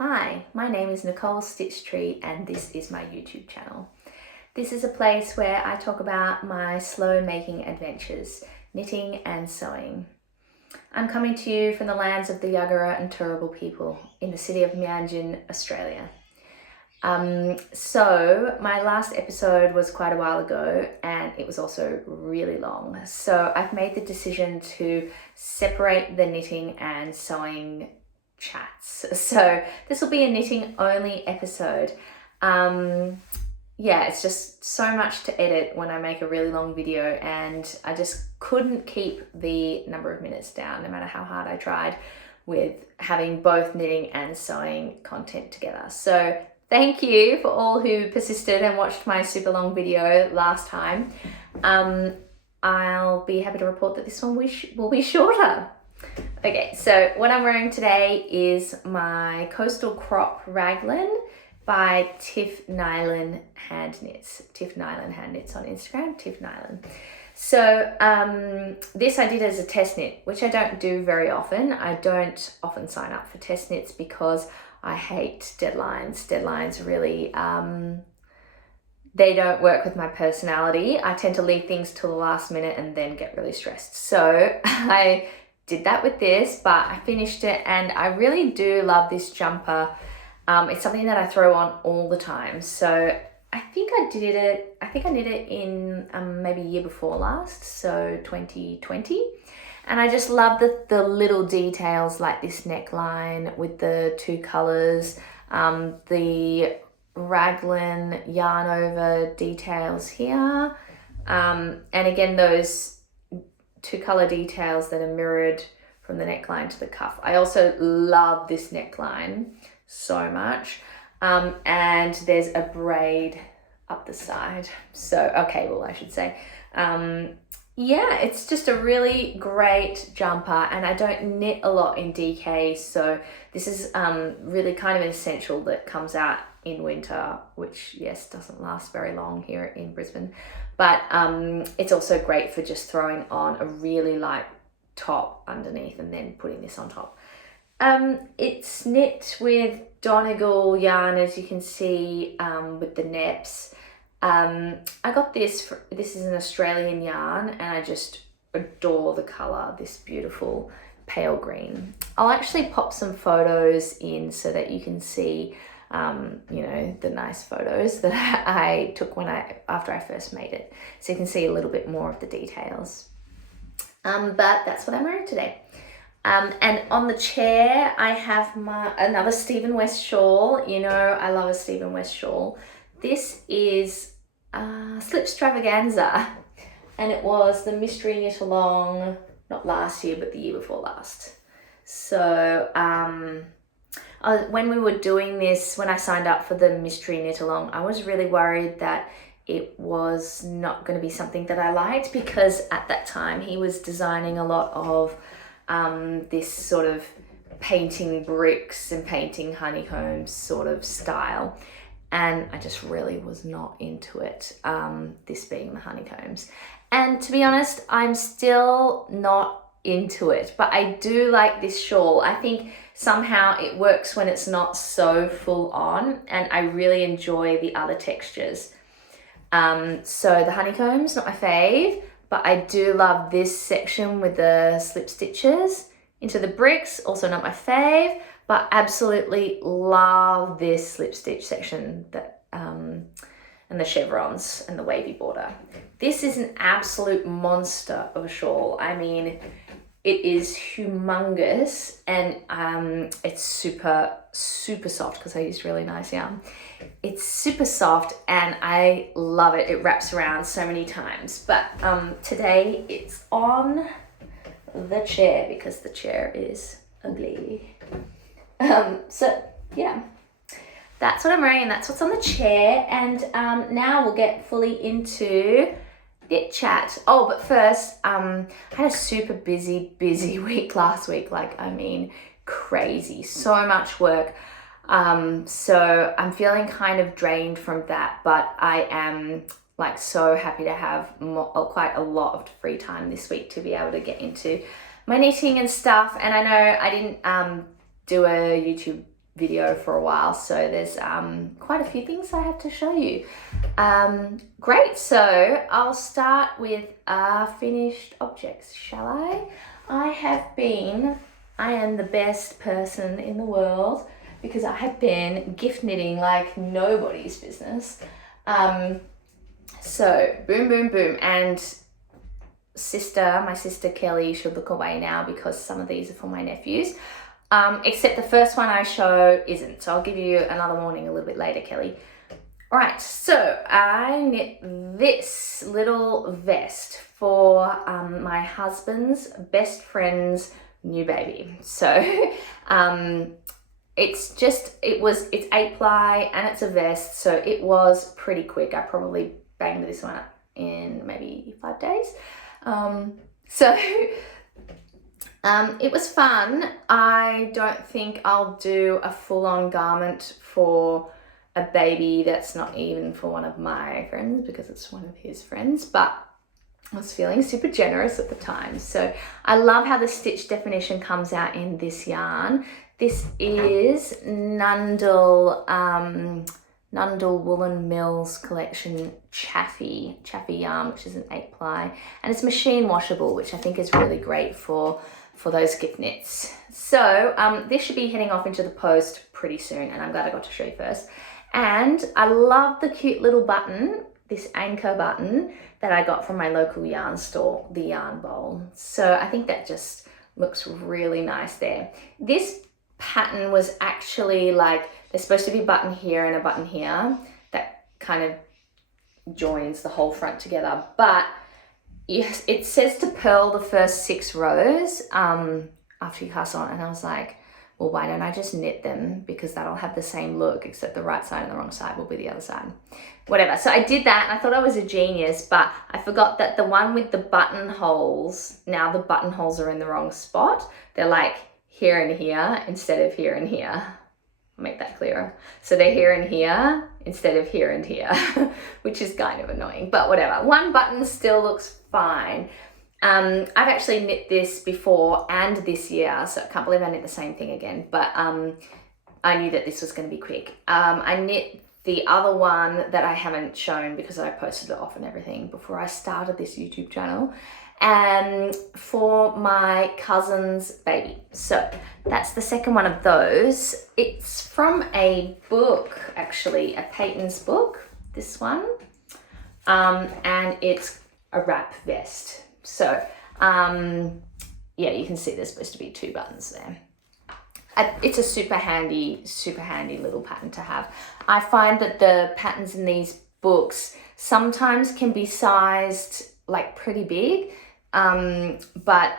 Hi, my name is Nicole Stitchtree and this is my YouTube channel. This is a place where I talk about my slow making adventures, knitting and sewing. I'm coming to you from the lands of the Yagara and Turrbal people in the city of Mianjin, Australia. So my last episode was quite a while ago and it was also really long. So I've made the decision to separate the knitting and sewing chats. So this will be a knitting only episode. Yeah, it's just so much to edit when I make a really long video and I just couldn't keep the number of minutes down no matter how hard I tried with having both knitting and sewing content together. So thank you for all who persisted and watched my super long video last time. I'll be happy to report that this one will be shorter. Okay, so what I'm wearing today is my Coastal Crop Raglan by Tiff Nylon Hand Knits. Tiff Nylon Hand Knits on Instagram, Tiff Nylon. So this I did as a test knit, which I don't do very often. I don't often sign up for test knits because I hate deadlines. Deadlines really, they don't work with my personality. I tend to leave things till the last minute and then get really stressed. So I did that with this, but I finished it and I really do love this jumper. It's something that I throw on all the time. So I think I knit it in maybe year before last, so 2020. And I just love the little details like this neckline with the two colors, the raglan yarn over details here. And again, those two color details that are mirrored from the neckline to the cuff. I also love this neckline so much. And there's a braid up the side. So, well, I should say. Yeah, it's just a really great jumper and I don't knit a lot in DK. So this is really kind of an essential that comes out in winter, which yes, doesn't last very long here in Brisbane. But it's also great for just throwing on a really light top underneath and then putting this on top. It's knit with Donegal yarn, as you can see, with the neps. I got this is an Australian yarn and I just adore the color, this beautiful pale green. I'll actually pop some photos in so that you can see the nice photos that I took after I first made it. So you can see a little bit more of the details. But that's what I'm wearing today. And on the chair, I have another Stephen West shawl. You know, I love a Stephen West shawl. This is Slipstravaganza, and it was the mystery knit along, not last year, but the year before last. So when we were doing this, when I signed up for the mystery knit along, I was really worried that it was not going to be something that I liked because at that time he was designing a lot of this sort of painting bricks and painting honeycombs sort of style. And I just really was not into it, this being the honeycombs. And to be honest, I'm still not into it, but I do like this shawl. I think somehow it works when it's not so full on, and I really enjoy the other textures. So the honeycombs, not my fave, but I do love this section with the slip stitches into the bricks, also not my fave, but absolutely love this slip stitch section and the chevrons and the wavy border. This is an absolute monster of a shawl. I mean, it is humongous and it's super, super soft because I used really nice yarn. It's super soft and I love it. It wraps around so many times. But today it's on the chair because the chair is ugly. So yeah, that's what I'm wearing and that's what's on the chair. And now we'll get fully into knit chat. Oh, but first, I had a super busy week last week. Like, I mean, crazy, so much work. So I'm feeling kind of drained from that, but I am like so happy to have quite a lot of free time this week to be able to get into my knitting and stuff. And I know I didn't do a YouTube video for a while, so there's quite a few things I have to show you. Great, so I'll start with finished objects, shall I? I am the best person in the world because I have been gift knitting like nobody's business. So boom, boom, boom, and my sister Kelly should look away now because some of these are for my nephews. Except the first one I show isn't, so I'll give you another warning a little bit later, Kelly. All right, so I knit this little vest for my husband's best friend's new baby. So it's 8-ply and it's a vest, so it was pretty quick. I probably banged this one up in maybe 5 days. It was fun. I don't think I'll do a full-on garment for a baby that's not even for one of my friends because it's one of his friends, but I was feeling super generous at the time. So I love how the stitch definition comes out in this yarn. This is Nundle Woolen Mills Collection Chaffy yarn, which is an 8-ply, and it's machine washable, which I think is really great for those gift knits. So this should be heading off into the post pretty soon, and I'm glad I got to show you first. And I love the cute little button, this anchor button that I got from my local yarn store, the Yarn Bowl. So I think that just looks really nice there. This pattern was actually like, there's supposed to be a button here and a button here that kind of joins the whole front together, but yes, it says to purl the first 6 rows after you cast on, and I was like, well, why don't I just knit them, because that'll have the same look, except the right side and the wrong side will be the other side. Whatever, so I did that and I thought I was a genius, but I forgot that the one with the buttonholes, now the buttonholes are in the wrong spot. They're like here and here instead of here and here. I'll make that clearer. So they're here and here instead of here and here, which is kind of annoying, but whatever. One button still looks fine. I've actually knit this before and this year, so I can't believe I knit the same thing again, but I knew that this was going to be quick. I knit the other one that I haven't shown because I posted it off and everything before I started this YouTube channel, for my cousin's baby. So that's the second one of those. It's from a book, actually, a Peyton's book, this one, and it's a wrap vest. So yeah, you can see there's supposed to be 2 buttons there. It's a super handy little pattern to have. I find that the patterns in these books sometimes can be sized like pretty big, but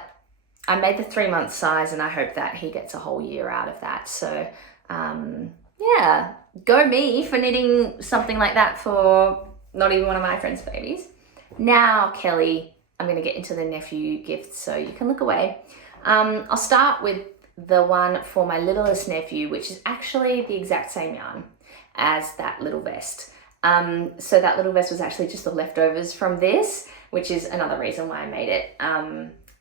I made the 3-month size and I hope that he gets a whole year out of that. So yeah, go me for knitting something like that for not even one of my friends' babies. Now, Kelly, I'm going to get into the nephew gifts, so you can look away. I'll start with the one for my littlest nephew, which is actually the exact same yarn as that little vest. So that little vest was actually just the leftovers from this, which is another reason why I made it.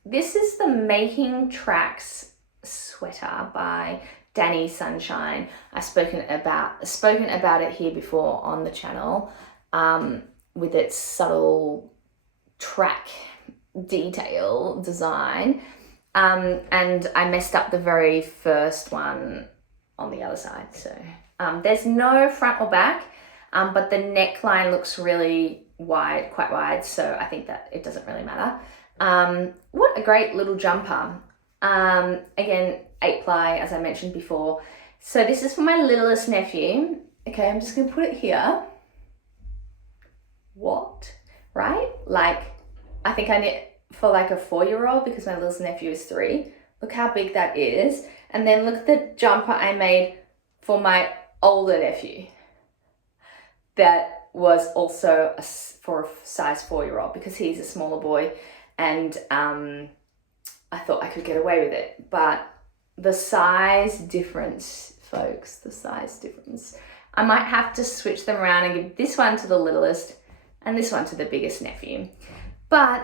This is the Making Tracks sweater by Danny Sunshine. I've spoken about it here before on the channel, with its subtle track detail design, and I messed up the very first one on the other side. So there's no front or back, but the neckline looks really wide, quite wide, so I think that it doesn't really matter. What a great little jumper. Again, 8-ply, as I mentioned before. So this is for my littlest nephew. Okay, I'm just gonna put it here. What? Right? Like, I think I knit for like a 4-year-old because my littlest nephew is 3. Look how big that is. And then look at the jumper I made for my older nephew. That was also for a size 4-year-old because he's a smaller boy, and I thought I could get away with it. But the size difference, folks, the size difference. I might have to switch them around and give this one to the littlest and this one to the biggest nephew. But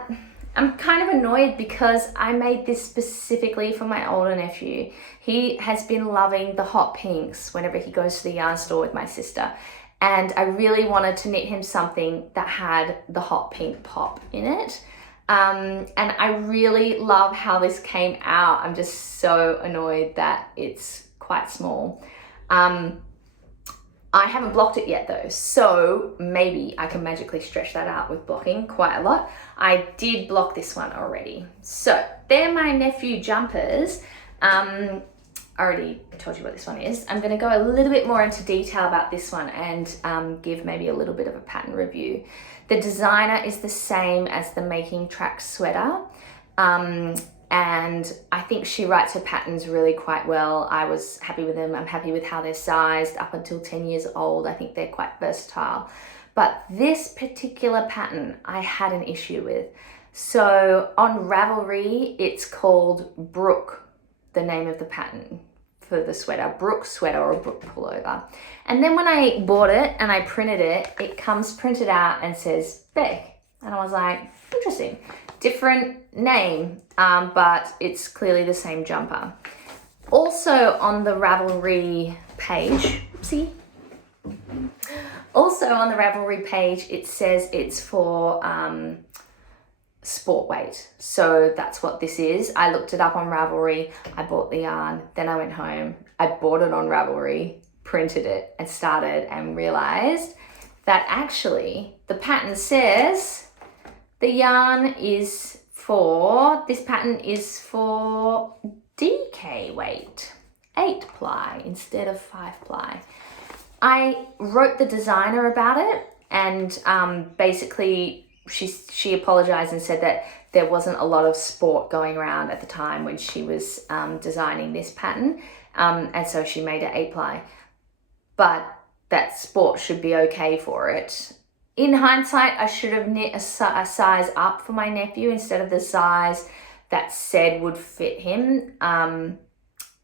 I'm kind of annoyed because I made this specifically for my older nephew. He has been loving the hot pinks whenever he goes to the yarn store with my sister. And I really wanted to knit him something that had the hot pink pop in it. And I really love how this came out. I'm just so annoyed that it's quite small. I haven't blocked it yet though, so maybe I can magically stretch that out with blocking quite a lot. I did block this one already. So they're my nephew jumpers. I already told you what this one is. I'm gonna go a little bit more into detail about this one and give maybe a little bit of a pattern review. The designer is the same as the Making Tracks sweater. And I think she writes her patterns really quite well. I was happy with them. I'm happy with how they're sized up until 10 years old. I think they're quite versatile. But this particular pattern I had an issue with. So on Ravelry, it's called Brook, the name of the pattern for the sweater, Brook sweater or Brook pullover. And then when I bought it and I printed it, it comes printed out and says Beck. And I was like, interesting. Different name, but it's clearly the same jumper. Also on the Ravelry page, also on the Ravelry page, it says it's for sport weight. So that's what this is. I looked it up on Ravelry, I bought the yarn, then I went home, I bought it on Ravelry, printed it and started and realized that actually the pattern says the yarn is for, this pattern is for DK weight, 8 ply instead of 5 ply. I wrote the designer about it and basically she apologized and said that there wasn't a lot of sport going around at the time when she was designing this pattern, and so she made it 8 ply, but that sport should be okay for it. In hindsight, I should have knit a size up for my nephew instead of the size that said would fit him.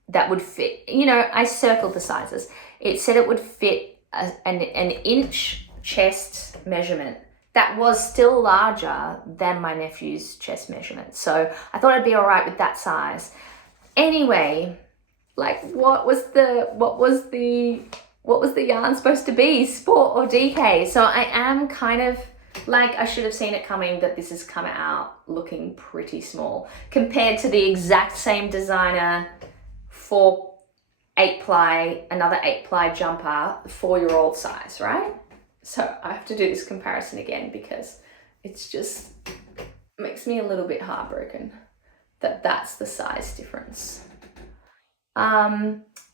That would fit, you know, I circled the sizes. It said it would fit an inch chest measurement. That was still larger than my nephew's chest measurement. So I thought I'd be all right with that size. Anyway, like what was the yarn supposed to be, sport or DK? So I am kind of like, I should have seen it coming that this has come out looking pretty small compared to the exact same designer for 8 ply, another 8 ply jumper, 4-year-old size, right? So I have to do this comparison again because it's just makes me a little bit heartbroken that that's the size difference.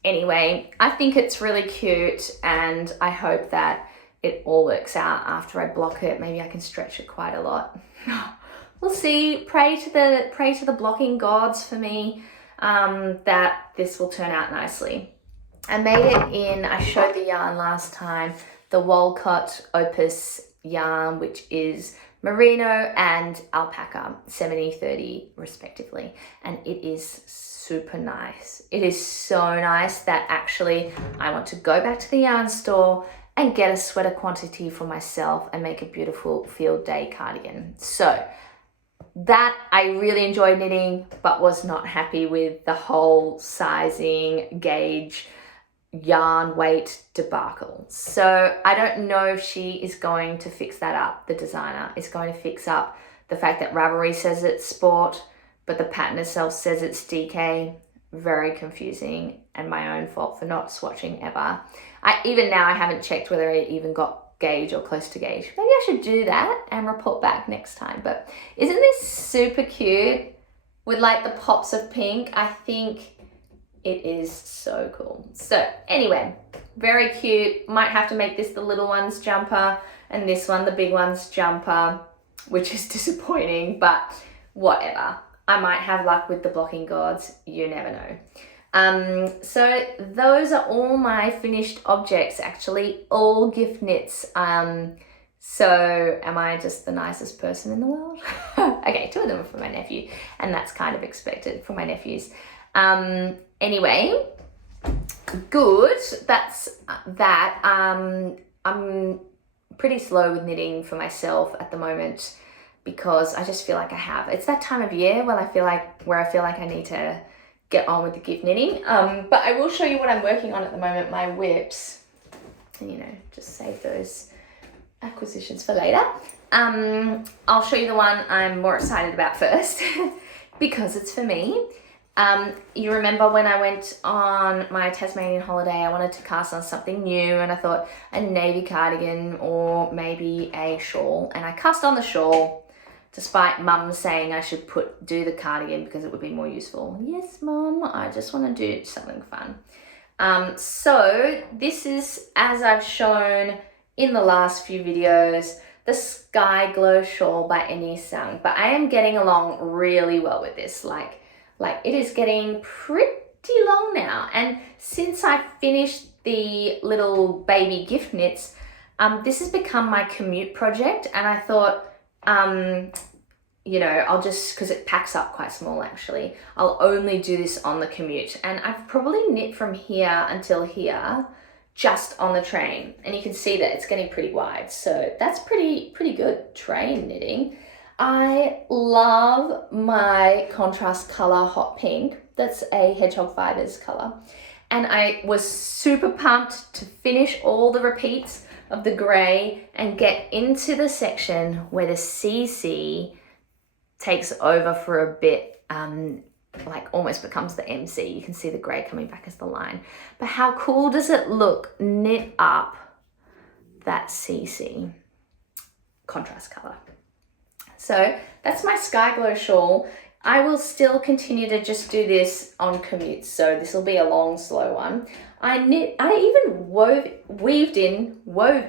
Anyway, I think it's really cute and I hope that it all works out after I block it. Maybe I can stretch it quite a lot. We'll see. Pray to the blocking gods for me that this will turn out nicely. I made it in, I showed the yarn last time, the Walcott Opus yarn, which is merino and alpaca, 70-30 respectively, and it is super nice. It is so nice that actually I want to go back to the yarn store and get a sweater quantity for myself and make a beautiful field day cardigan. So that I really enjoyed knitting, but was not happy with the whole sizing, gauge, yarn weight debacle. So I don't know if she is going to fix that up. The designer is going to fix up the fact that Ravelry says it's sport, but the pattern itself says it's DK. Very confusing and my own fault for not swatching ever. Even now I haven't checked whether I even got gauge or close to gauge. Maybe I should do that and report back next time. But isn't this super cute with like the pops of pink? I think it is so cool. So anyway, very cute. Might have to make this the little one's jumper and this one the big one's jumper, which is disappointing, but whatever. I might have luck with the blocking gods, you never know. So those are all my finished objects, actually, all gift knits. So am I just the nicest person in the world? Okay, 2 of them are for my nephew, and that's kind of expected for my nephews. Anyway, good, that's that. I'm pretty slow with knitting for myself at the moment, because I just feel like I have. It's that time of year where I feel like I need to get on with the gift knitting. But I will show you what I'm working on at the moment, my whips. And, you know, just save those acquisitions for later. I'll show you the one I'm more excited about first because it's for me. You remember when I went on my Tasmanian holiday, I wanted to cast on something new, and I thought a navy cardigan or maybe a shawl, and I cast on the shawl despite Mum saying I should do the cardigan because it would be more useful. Yes, Mum, I just want to do something fun. So this is, as I've shown in the last few videos, the Sky Glow shawl by Annie Sang, but I am getting along really well with this. Like it is getting pretty long now. And since I finished the little baby gift knits, this has become my commute project. And I thought, you know, I'll just, because it packs up quite small actually, I'll only do this on the commute. And I've probably knit from here until here just on the train. And you can see that it's getting pretty wide. So that's pretty good train knitting. I love my contrast color hot pink. That's a Hedgehog Fibers color. And I was super pumped to finish all the repeats of the gray and get into the section where the CC takes over for a bit, like almost becomes the MC. You can see the gray coming back as the line. But how cool does it look knit up that CC contrast color? So that's my Sky Glow shawl. I will still continue to just do this on commutes, so this will be a long, slow one. I even wove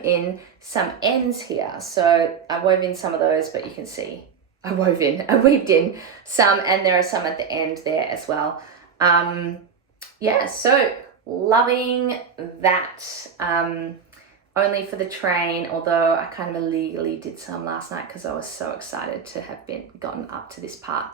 in some ends here. So I wove in some of those, but you can see I weaved in some, and there are some at the end there as well. Yeah, so loving that. Only for the train, although I kind of illegally did some last night because I was so excited to have gotten up to this part.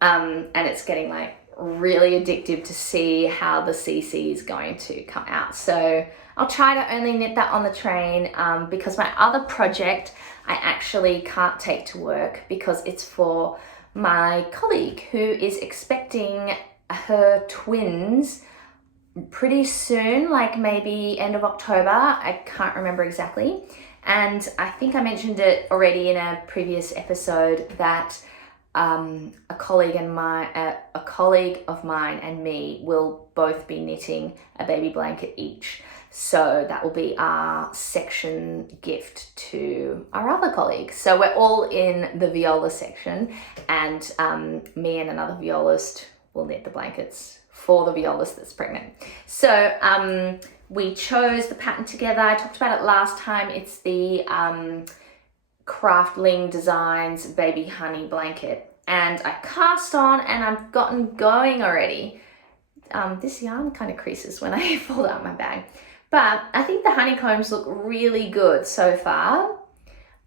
And it's getting like really addictive to see how the CC is going to come out. So I'll try to only knit that on the train because my other project I actually can't take to work because it's for my colleague who is expecting her twins pretty soon, like maybe end of October. I can't remember exactly. And I think I mentioned it already in a previous episode that a colleague of mine and me will both be knitting a baby blanket each. So that will be our section gift to our other colleague. So we're all in the viola section, and me and another violist will knit the blankets for the violist that's pregnant. So we chose the pattern together. I talked about it last time. It's the Craftling Designs Baby Honey blanket, and I cast on and I've gotten going already. This yarn kind of creases when I fold out my bag, but I think the honeycombs look really good so far,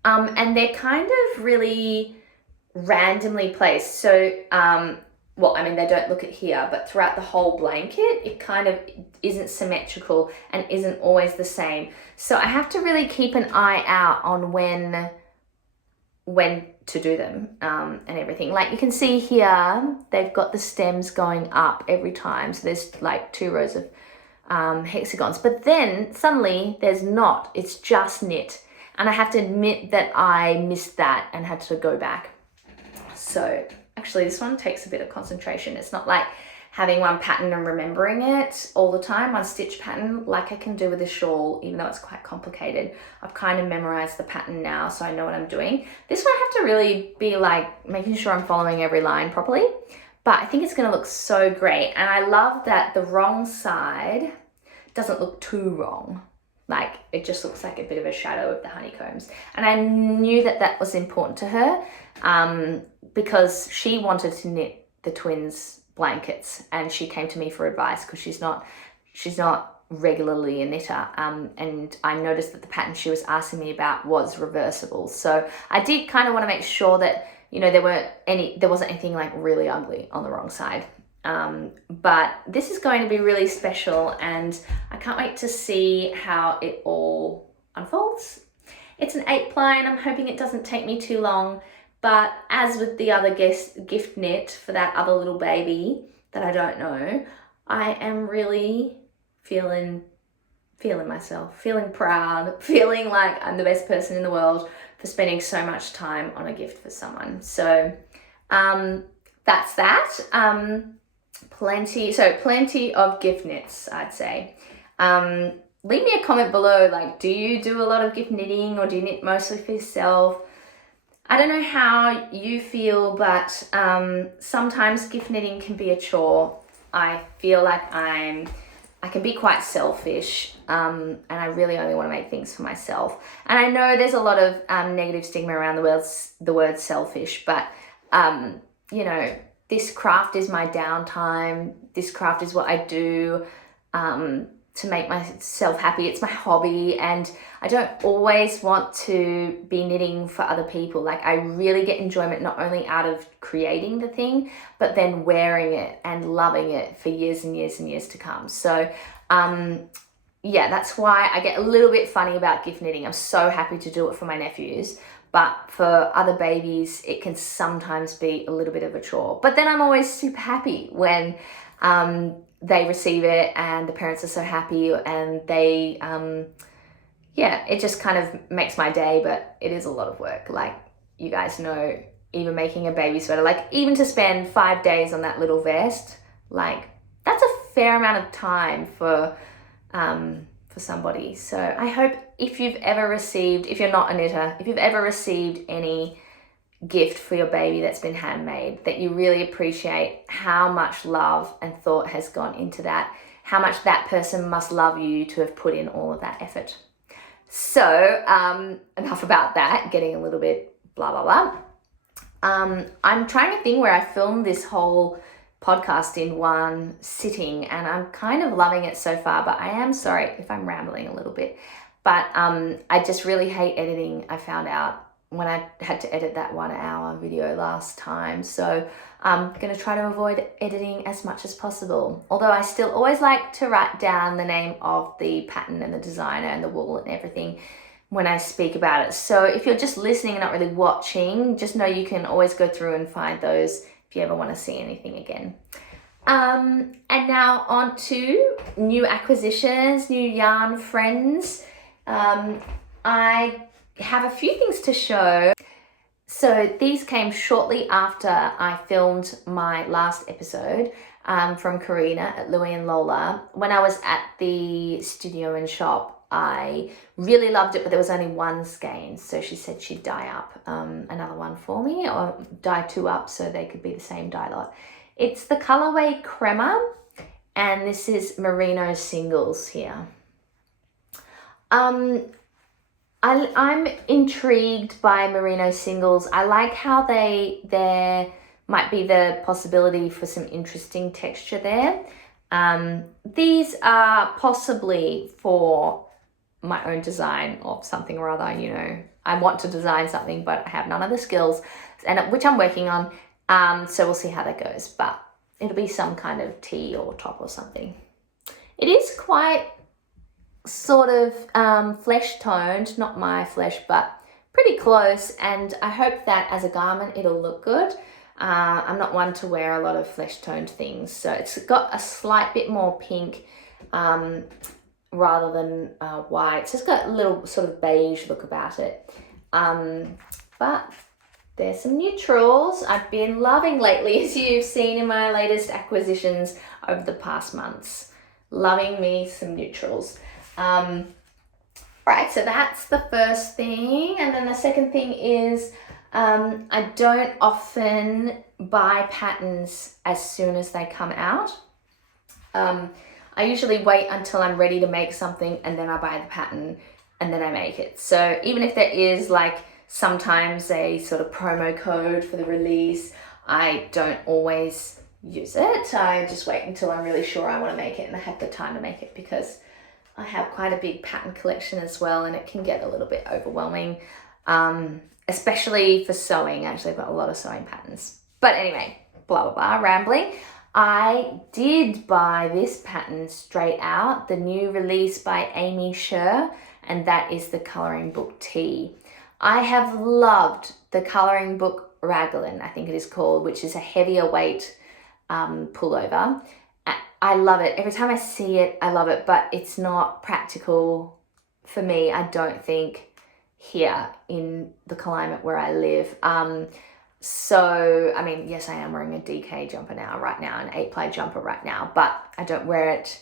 and they're kind of really randomly placed. So well, I mean, they don't look at here, but throughout the whole blanket, it kind of isn't symmetrical and isn't always the same. So I have to really keep an eye out on when to do them and everything. Like you can see here, they've got the stems going up every time. So there's like 2 rows of hexagons, but then suddenly there's not, it's just knit. And I have to admit that I missed that and had to go back. So actually, this one takes a bit of concentration. It's not like having one pattern and remembering it all the time, one stitch pattern, like I can do with a shawl, even though it's quite complicated. I've kind of memorized the pattern now, so I know what I'm doing. This one I have to really be like making sure I'm following every line properly, but I think it's gonna look so great. And I love that the wrong side doesn't look too wrong. Like it just looks like a bit of a shadow of the honeycombs. And I knew that that was important to her because she wanted to knit the twins blankets, and she came to me for advice because she's not regularly a knitter, and I noticed that the pattern she was asking me about was reversible. So I did kind of want to make sure that, you know, there wasn't anything like really ugly on the wrong side. But this is going to be really special, and I can't wait to see how it all unfolds. It's an 8-ply, and I'm hoping it doesn't take me too long, But as with the other gift knit for that other little baby that I don't know, I am really feeling myself, feeling proud, feeling like I'm the best person in the world for spending so much time on a gift for someone. So that's that. Plenty of gift knits, I'd say. Leave me a comment below, like, do you do a lot of gift knitting or do you knit mostly for yourself? I don't know how you feel, but sometimes gift knitting can be a chore. I feel like I can be quite selfish, and I really only want to make things for myself. And I know there's a lot of negative stigma around the word selfish, but you know, this craft is my downtime. This craft is what I do to make myself happy. It's my hobby, and I don't always want to be knitting for other people. Like, I really get enjoyment not only out of creating the thing, but then wearing it and loving it for years and years and years to come. So yeah, that's why I get a little bit funny about gift knitting. I'm so happy to do it for my nephews, but for other babies, it can sometimes be a little bit of a chore. But then I'm always super happy when they receive it and the parents are so happy, and they, yeah, it just kind of makes my day, but it is a lot of work. Like, you guys know, even making a baby sweater, like, even to spend 5 days on that little vest, like, that's a fair amount of time for somebody. So I hope if you've ever received, if you're not a knitter, if you've ever received any gift for your baby that's been handmade, that you really appreciate how much love and thought has gone into that, how much that person must love you to have put in all of that effort. So enough about that, getting a little bit blah blah blah. I'm trying a thing where I film this whole podcast in one sitting, and I'm kind of loving it so far, but I am sorry if I'm rambling a little bit. But I just really hate editing, I found out when I had to edit that 1 hour video last time. So I'm going to try to avoid editing as much as possible. Although I still always like to write down the name of the pattern and the designer and the wool and everything when I speak about it. So if you're just listening and not really watching, just know you can always go through and find those if you ever want to see anything again. And now on to new acquisitions, new yarn friends. I have a few things to show. So these came shortly after I filmed my last episode from Karina at Louie and Lola. When I was at the studio and shop, I really loved it, but there was only one skein. So she said she'd dye up another one for me, or dye 2 up so they could be the same dye lot. It's the colorway Crema, and this is Merino Singles here. I'm intrigued by Merino Singles. I like how there might be the possibility for some interesting texture there. These are possibly for my own design of something or other. You know, I want to design something, but I have none of the skills, and which I'm working on. So we'll see how that goes, but it'll be some kind of tee or top or something. It is quite sort of flesh toned, not my flesh, but pretty close, and I hope that as a garment it'll look good. I'm not one to wear a lot of flesh toned things, so it's got a slight bit more pink rather than white, so it's got a little sort of beige look about it, but there's some neutrals I've been loving lately, as you've seen in my latest acquisitions over the past months. Loving me some neutrals. Right, so that's the first thing, and then the second thing is I don't often buy patterns as soon as they come out. I usually wait until I'm ready to make something, and then I buy the pattern and then I make it. So even if there is like sometimes a sort of promo code for the release, I don't always use it. I just wait until I'm really sure I want to make it and I have the time to make it, because I have quite a big pattern collection as well, and it can get a little bit overwhelming, especially for sewing. Actually, I've got a lot of sewing patterns. But anyway, blah, blah, blah, rambling. I did buy this pattern straight out, the new release by Amy Sher, and that is the Colouring Book Tea. I have loved the Colouring Book raglan, I think it is called, which is a heavier weight pullover. I love it. Every time I see it, I love it, but it's not practical for me, I don't think, here in the climate where I live. So, I mean, yes, I am wearing a DK jumper right now, an 8-ply jumper right now, but I don't wear it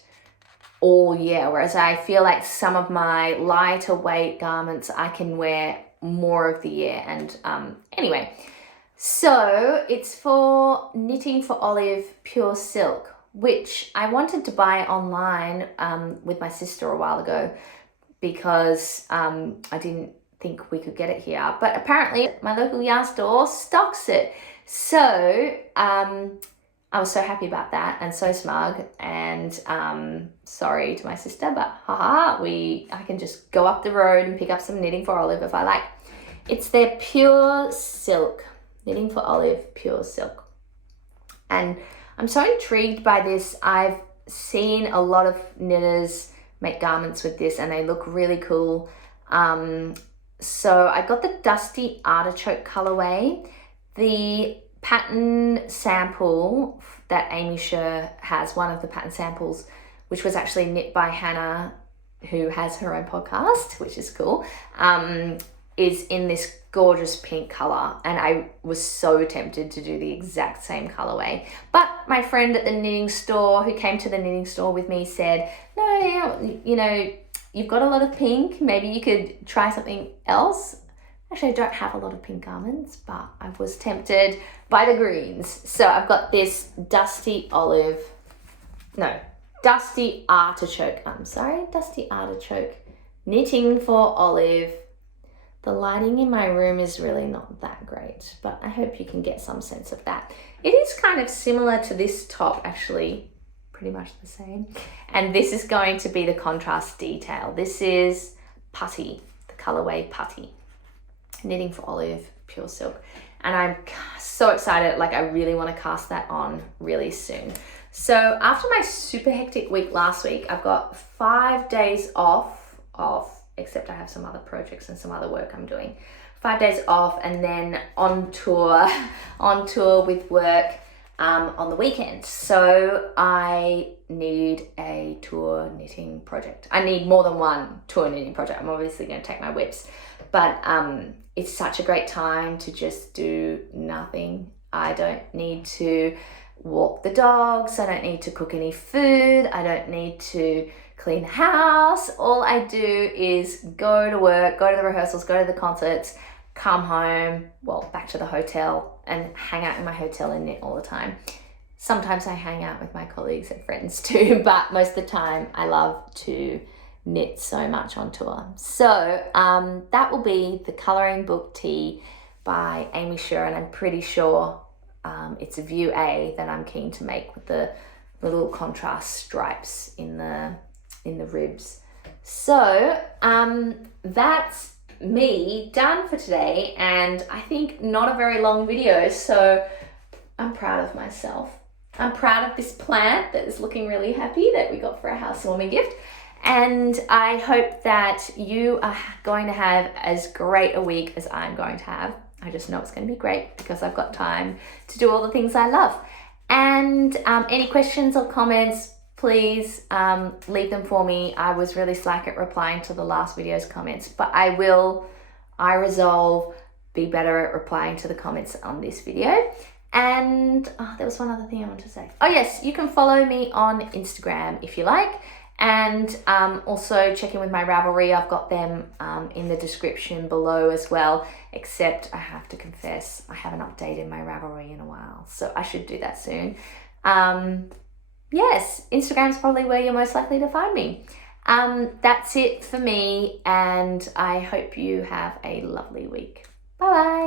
all year. Whereas I feel like some of my lighter weight garments I can wear more of the year. And anyway, so it's for Knitting for Olive Pure Silk, which I wanted to buy online with my sister a while ago because I didn't think we could get it here, but apparently my local yarn store stocks it. So I was so happy about that and so smug, and sorry to my sister, but I can just go up the road and pick up some Knitting for Olive if I like. It's their Pure Silk, Knitting for Olive Pure Silk. And I'm so intrigued by this. I've seen a lot of knitters make garments with this and they look really cool. So I got the Dusty Artichoke colorway. The pattern sample that Amy Sher has, one of the pattern samples, which was actually knit by Hannah, who has her own podcast, which is cool, is in this gorgeous pink color. And I was so tempted to do the exact same colorway. But my friend at the knitting store, who came to the knitting store with me, said, no, you know, you've got a lot of pink, maybe you could try something else. Actually, I don't have a lot of pink garments, but I was tempted by the greens. So I've got this Dusty Artichoke, Dusty Artichoke, Knitting for Olive. The lighting in my room is really not that great, but I hope you can get some sense of that. It is kind of similar to this top, actually, pretty much the same. And this is going to be the contrast detail. This is Putty, the colorway Putty, Knitting for Olive Pure Silk. And I'm so excited, like I really want to cast that on really soon. So after my super hectic week last week, I've got 5 days off, except I have some other projects and some other work I'm doing. 5 days off and then on tour with work on the weekend. So I need a tour knitting project. I need more than one tour knitting project. I'm obviously going to take my whips, but it's such a great time to just do nothing. I don't need to walk the dogs. I don't need to cook any food. I don't need to clean the house. All I do is go to work, go to the rehearsals, go to the concerts, come home, well, back to the hotel and hang out in my hotel and knit all the time. Sometimes I hang out with my colleagues and friends too, but most of the time I love to knit so much on tour. So that will be the Colouring Book Tee by Amy Sher, and I'm pretty sure it's a View A that I'm keen to make with the little contrast stripes in the ribs. So that's me done for today, and I think not a very long video, so I'm proud of myself. I'm proud of this plant that is looking really happy that we got for a housewarming gift, and I hope that you are going to have as great a week as I'm going to have. I just know it's going to be great because I've got time to do all the things I love. And any questions or comments, please leave them for me. I was really slack at replying to the last video's comments, but I resolve be better at replying to the comments on this video. And there was one other thing I wanted to say. Oh yes, you can follow me on Instagram if you like, and also check in with my Ravelry. I've got them in the description below as well, except I have to confess I haven't updated my Ravelry in a while, so I should do that soon. Yes, Instagram's probably where you're most likely to find me. That's it for me, and I hope you have a lovely week. Bye bye.